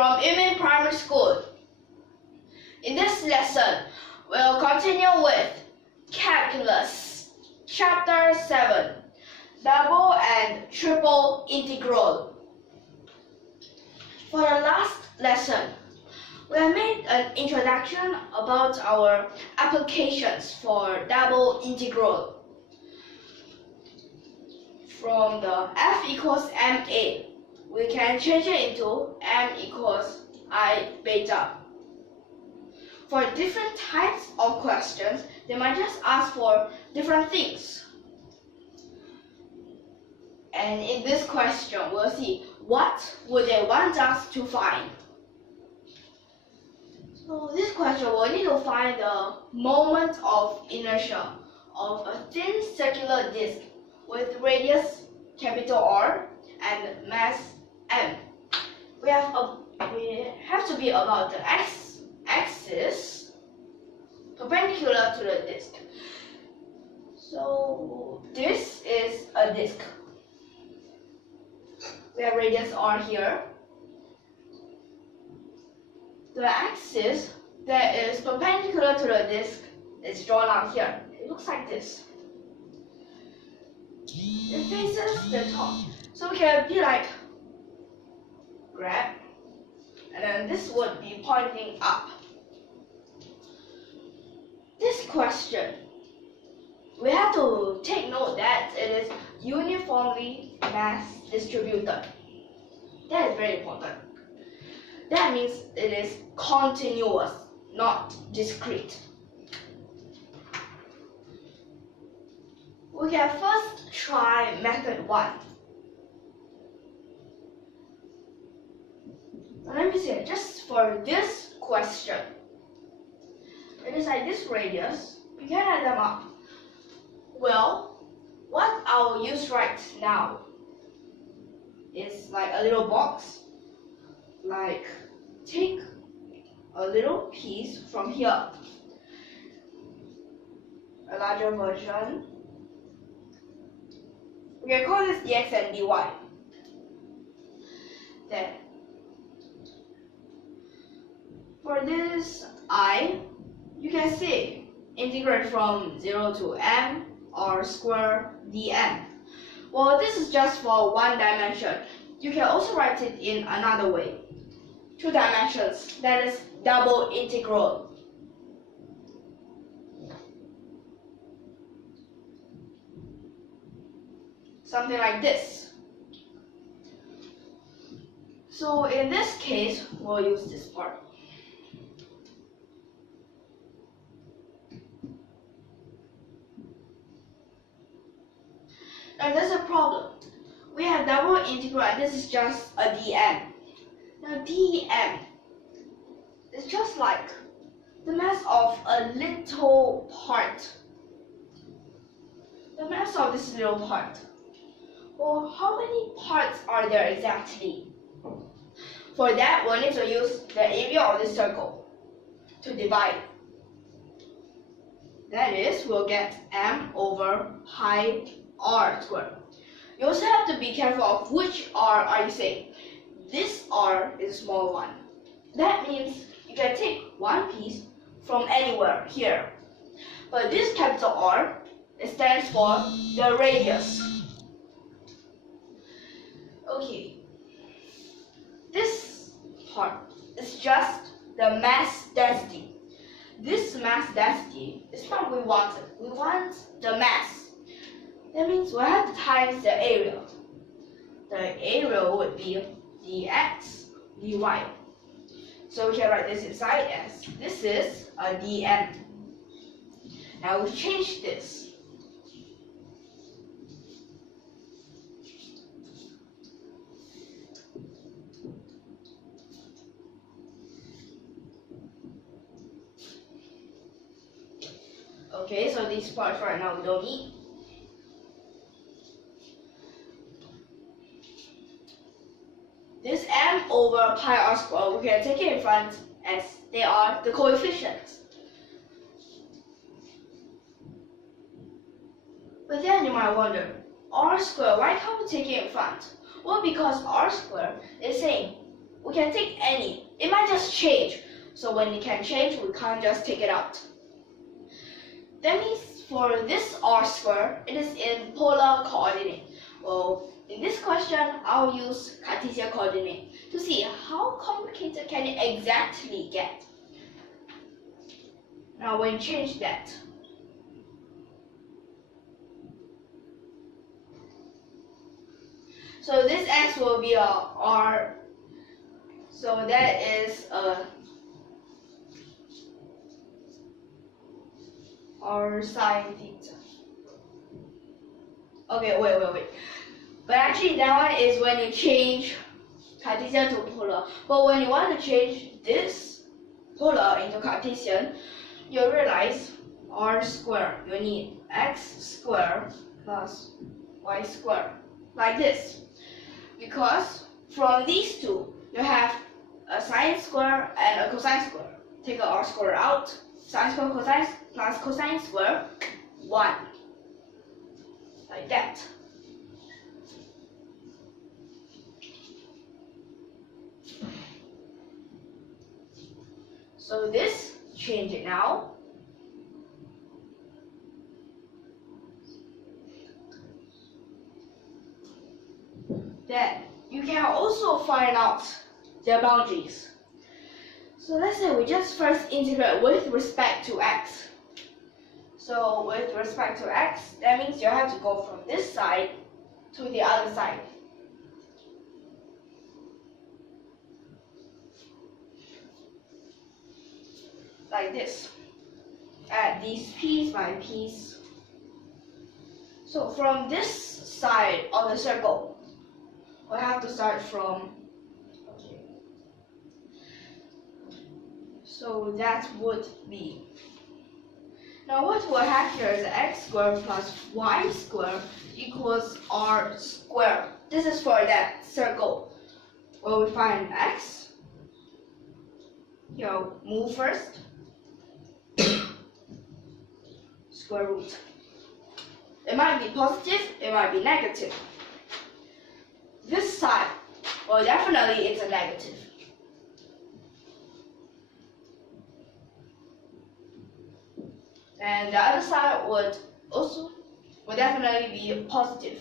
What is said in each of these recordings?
from YUMIN Primary School. In this lesson, we'll continue with Calculus, Chapter 7, Double and Triple Integral. For the last lesson, we have made an introduction about our applications for double integral. From the f equals ma, we can change it into m equals I beta. For different types of questions, they might just ask for different things. And in this question, we'll see what would they want us to find. So this question, we'll need to find the moment of inertia of a thin circular disk with radius capital R and mass m. We have to be about the x-axis perpendicular to the disk. So this is a disk. We have radius R here. The axis that is perpendicular to the disk is drawn out here. It looks like this. It faces the top. So we can be like grab, and then this would be pointing up. This question, we have to take note that it is uniformly mass distributed. That is very important. That means it is continuous, not discrete. We can first try method 1. Now let me see, just for this question, it is like this radius, we can add them up. Well, what I'll use right now is like a little box. Like, take a little piece from here, a larger version. We can call this dx and dy. Then, for this I, you can see integrate from 0 to m r square dn. Well, this is just for one dimension. You can also write it in another way. 2 dimensions, that is double integral. Something like this. So in this case, we'll use this part. Now there's a problem. We have double integral and this is just a dn. Now dm is just like the mass of a little part. The mass of this little part. Well, how many parts are there exactly? For that, we'll need to use the area of this circle to divide. That is, we'll get m over pi r squared. You also have to be careful of which r are you saying. This r is a small one. That means you can take one piece from anywhere here. But this capital R, it stands for the radius. Okay. This part is just the mass density. This mass density is what we wanted. We want the mass. That means we have to times the area. The area would be dx dy. So we can write this inside as this is a dn. Now we change this. Okay, so these parts right now we don't need. This m over pi r squared, we can take it in front as they are the coefficients. But then you might wonder, r squared, why can't we take it in front? Well, because r squared is saying we can take any. It might just change. So when it can change, we can't just take it out. That means for this r square, it is in polar coordinate. Well, in this question, I'll use Cartesian coordinate to see how complicated can it exactly get. Now when you change that, so this x will be a r, so that is a r sine theta. Okay, wait. But actually that one is when you change Cartesian to polar. But when you want to change this polar into Cartesian, you realize r squared, you need x squared plus y squared, like this. Because from these two, you have a sine square and a cosine square. Take a r square out, sine square cosine plus cosine square, 1. Like that. So this, change it now. Then you can also find out their boundaries. So let's say we just first integrate with respect to x. So with respect to x, that means you have to go from this side to the other side. Like this. Add these piece by piece. So from this side of the circle, we have to start from, okay. So that would be, now what we'll have here is x squared plus y squared equals r squared. This is for that circle where we find x. Here, move first. Square root. It might be positive, it might be negative. This side, well, definitely it's a negative. And the other side would definitely be positive.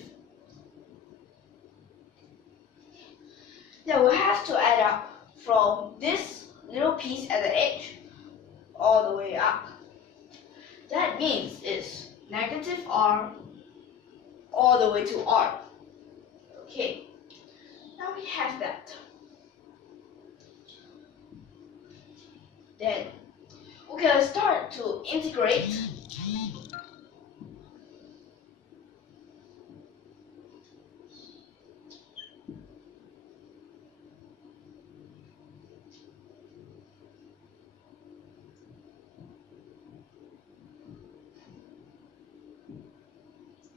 Then we have to add up from this little piece at the edge all the way up. That means it's negative r all the way to r. Okay, now we have that. Then we can start to integrate.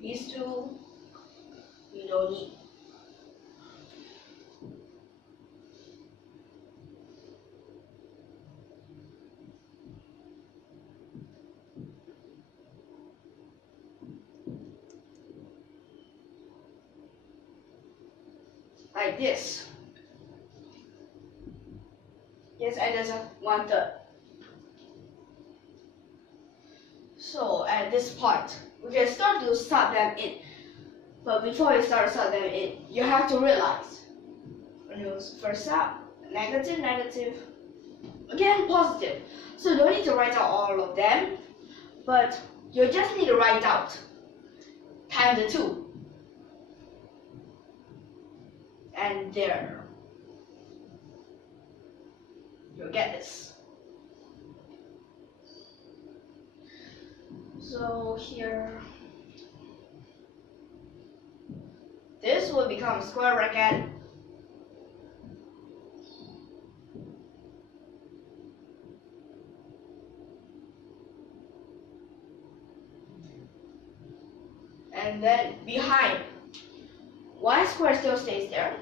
These two, we don't need. Like this. Yes, and there's a 1/3. So at this point, we can start to sub them in. But before you start to sub them in, you have to realize when you first sub, negative, negative, again positive. So you don't need to write out all of them, but you just need to write out times the 2. And there, you'll get this. So here, this will become a square bracket. And then behind, y squared still stays there.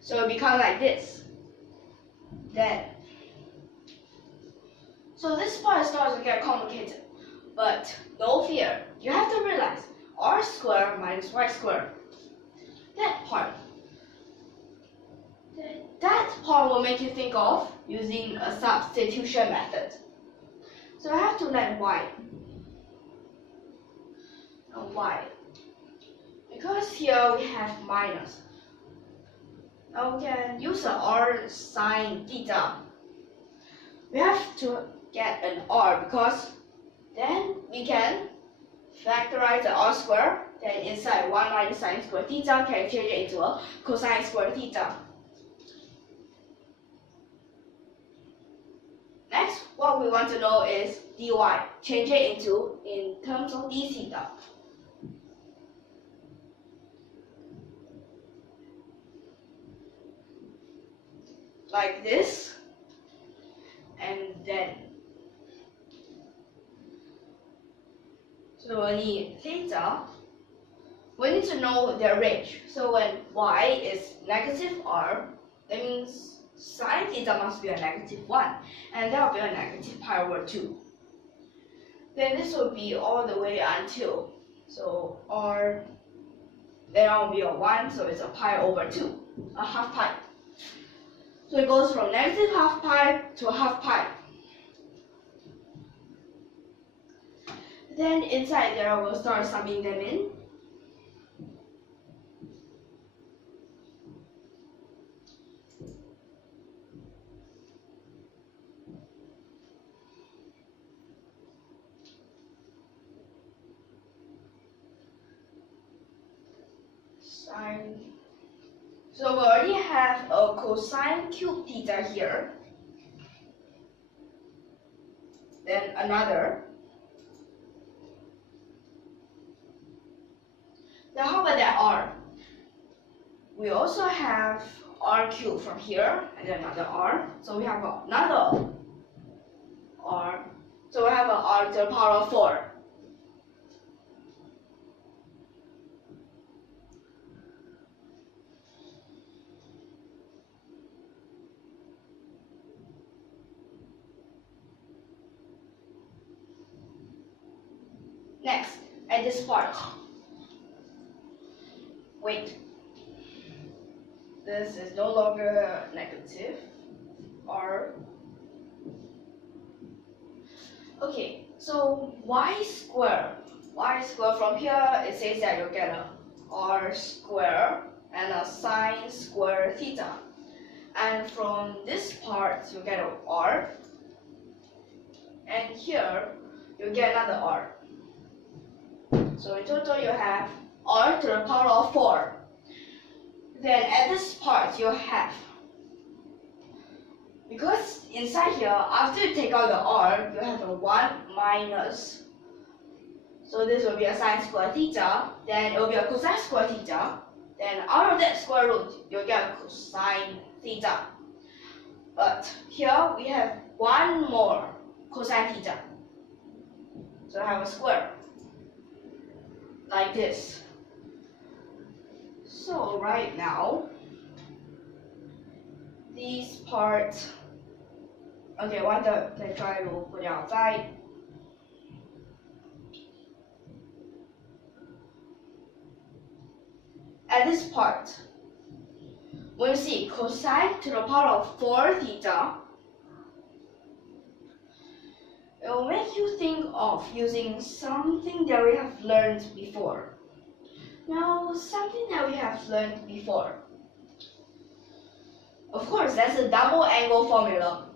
So it becomes like this. Then, so it starts to get complicated. But no fear, you have to realize r squared minus y squared. That part will make you think of using a substitution method. So I have to let y. Now y. Because here we have minus. Now we can use the r sine theta. We have to get an r because then we can factorize the r squared. Then inside 1 minus sine squared theta can change it into a cosine squared theta. Next, what we want to know is dy. Change it into in terms of d theta. Like this, and then so we need theta. We need to know their range. So when y is negative r, that means sine theta must be a -1, and that will be a negative pi over 2. Then this will be all the way until, so r, then that will be a 1, so it's a pi over 2, a half pi. So it goes from negative half pi to a half pi. Then inside there, we'll start summing them in. Sine. So we already have a cosine cube theta here. Then another. Now how about that r? We also have r cubed from here and then another r. So we have another r. So we have an r to the power of 4. Next, at this part. Wait. This is no longer negative. R. Okay, so y squared. Y squared from here, it says that you'll get a r squared and a sine squared theta. And from this part, you get a r. And here, you get another r. So in total you have r to the power of 4. Then at this part you have, because inside here, after you take out the r, you have a 1 minus. So this will be a sine square theta, then it will be a cosine square theta. Then out of that square root, you'll get a cosine theta. But here we have one more cosine theta. So I have a square. Like this. So right now, these parts, okay, 我的再抓入不了在 at this part, when you see cosine to the power of 4 theta, it will make you think of using something that we have learned before. Now, something that we have learned before. Of course, that's a double angle formula.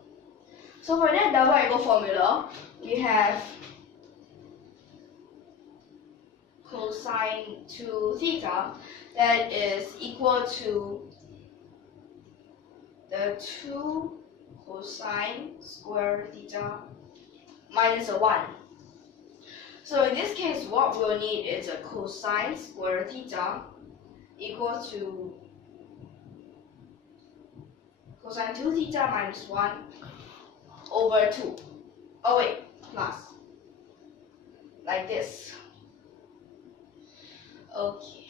So for that double angle formula, we have cosine to theta that is equal to the 2 cosine square theta minus a 1. So in this case, what we'll need is a cosine square theta equal to cosine 2 theta minus 1 over 2. Oh wait, plus. Like this. Okay.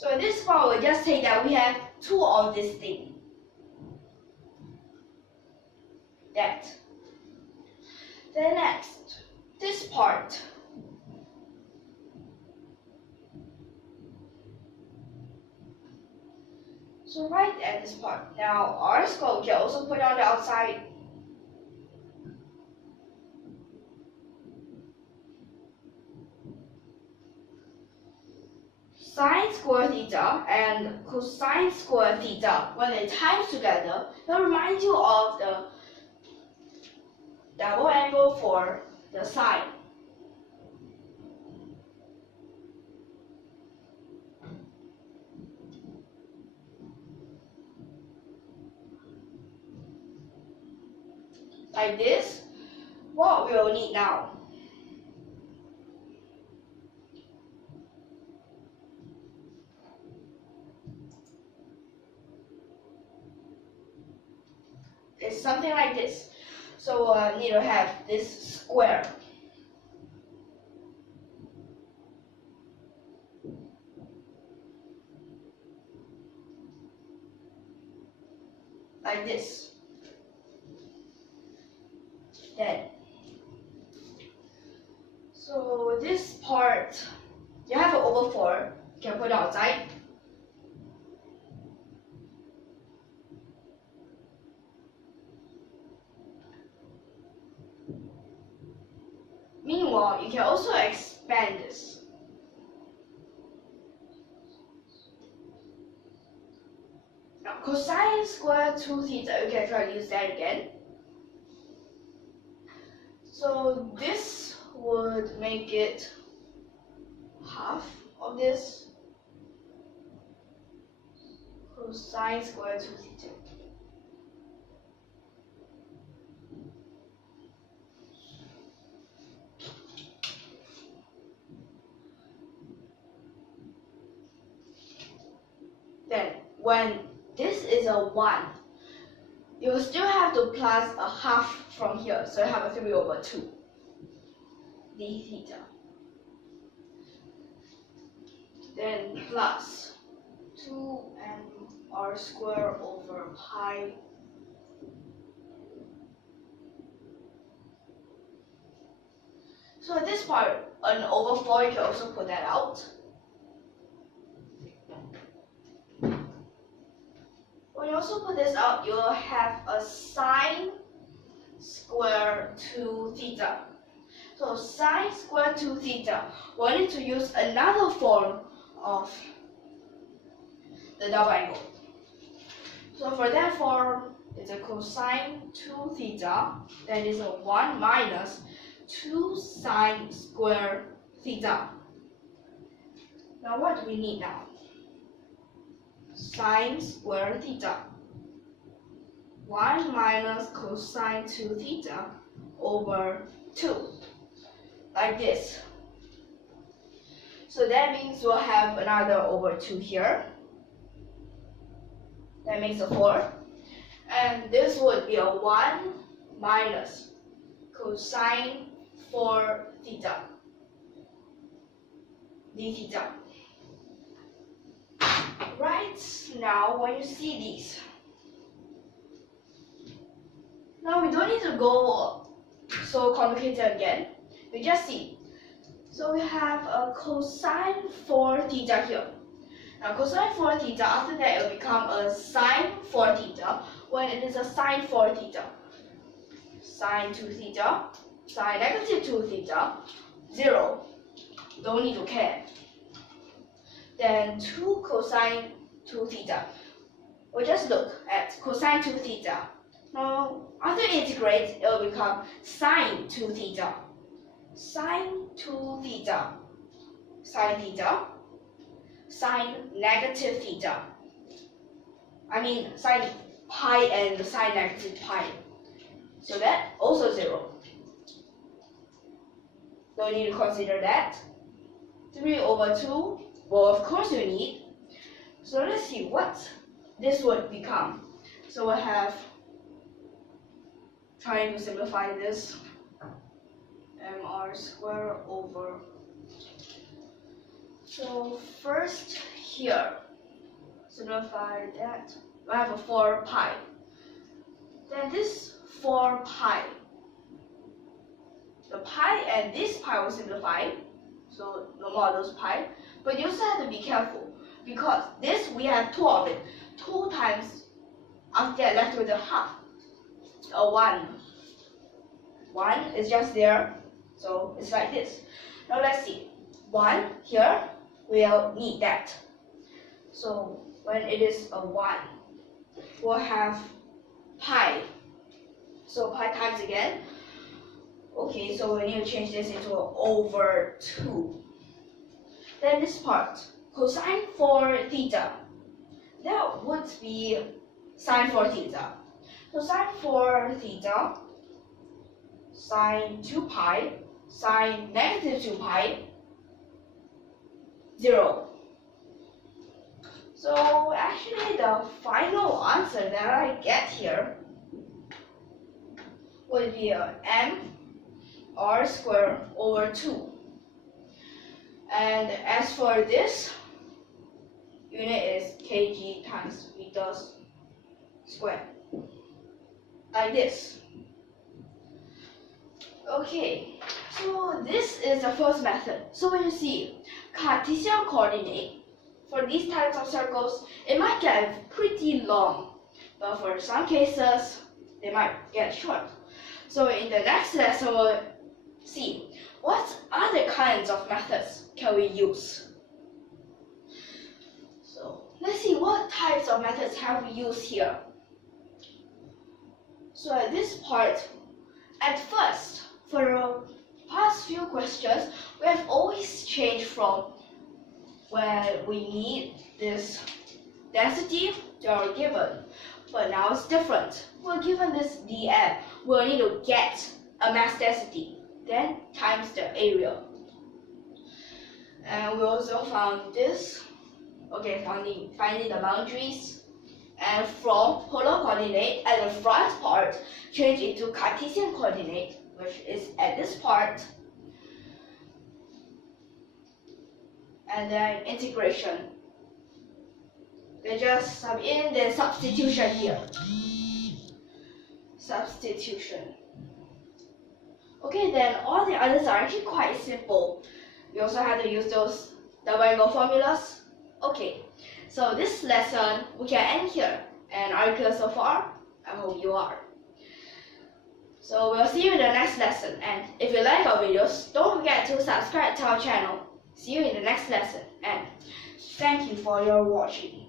So in this part, we'll just say that we have two of this thing. That. Then next, this part. So right at this part. Now our square we can also put on the outside. Sine square theta and cosine square theta, when they times together, they'll remind you of the double angle for the sine. Like this, what we will need now is something like this. So need to have this square. Like this. Then, so this part, you have an over 4, you can put it outside. Meanwhile, you can also expand this. Now, cosine square 2 theta, you can try to use that again. So this would make it half of this cosine square 2 theta. Then when this is a 1, you will still have to plus a half from here, so you have a 3 over 2 d theta. Then plus 2mr squared over pi . So at this part, an over 4, you can also put that out. When you also put this out, you will have a sine square 2 theta. So sine square 2 theta, we need to use another form of the double angle. So for that form, it's a cosine 2 theta, that is a 1 minus 2 sine square theta. Now what do we need now? Sine square theta. 1 minus cosine 2 theta over 2. Like this. So that means we'll have another over 2 here. That makes a 4. And this would be a 1 minus cosine 4 theta d theta. Right now, when you see these, now we don't need to go so complicated again. We just see. So we have a cosine 4 theta here. Now cosine 4 theta, after that it will become a sine 4 theta when it is a sine 4 theta. Sine 2 theta, sine negative 2 theta, 0. Don't need to care. Then 2 cosine 2 theta. We'll just look at cosine 2 theta. Now, after integrate, it will become sine 2 theta. Sine 2 theta. Sine theta. Sine negative theta. I mean, sine pi and sine negative pi. So that also 0. Don't need to consider that. 3 over 2. Well, of course you need. So let's see what this would become. So we'll have, trying to simplify this, mr squared over So first here, simplify that. We have a 4 pi. Then this 4 pi. The pi and this pi will simplify. So no more those pi. But you also have to be careful because this we have 2 of it. 2 times after that left with a half. A 1. 1 is just there. So it's like this. Now let's see. 1 here, we'll need that. So when it is a 1, we'll have pi. So pi times again. Okay, so we need to change this into over 2. Then this part, cosine 4 theta. That would be sine 4 theta. So sine 4 theta, sine 2 pi, sine negative 2 pi, 0. So actually the final answer that I get here would be m r squared over 2. And as for this, unit is kg times meters squared. Like this. Okay, so this is the first method. So when you see Cartesian coordinate, for these types of circles, it might get pretty long. But for some cases, they might get short. So in the next lesson, we'll see what other kinds of methods can we use. So let's see what types of methods have we used here. So at this part, at first, for the past few questions, we have always changed from where we need this density they are given. But now it's different. We're given this dm. We'll need to get a mass density, then times the area. And we also found this. Okay, finding the boundaries. And from polar coordinate at the front part, change it to Cartesian coordinate, which is at this part. And then integration. They just sub in, then substitution here. Substitution. Okay, then all the others are actually quite simple. We also had to use those double angle formulas. Okay, so this lesson we can end here. And are you clear so far? I hope you are. So we'll see you in the next lesson. And if you like our videos, don't forget to subscribe to our channel. See you in the next lesson. And thank you for your watching.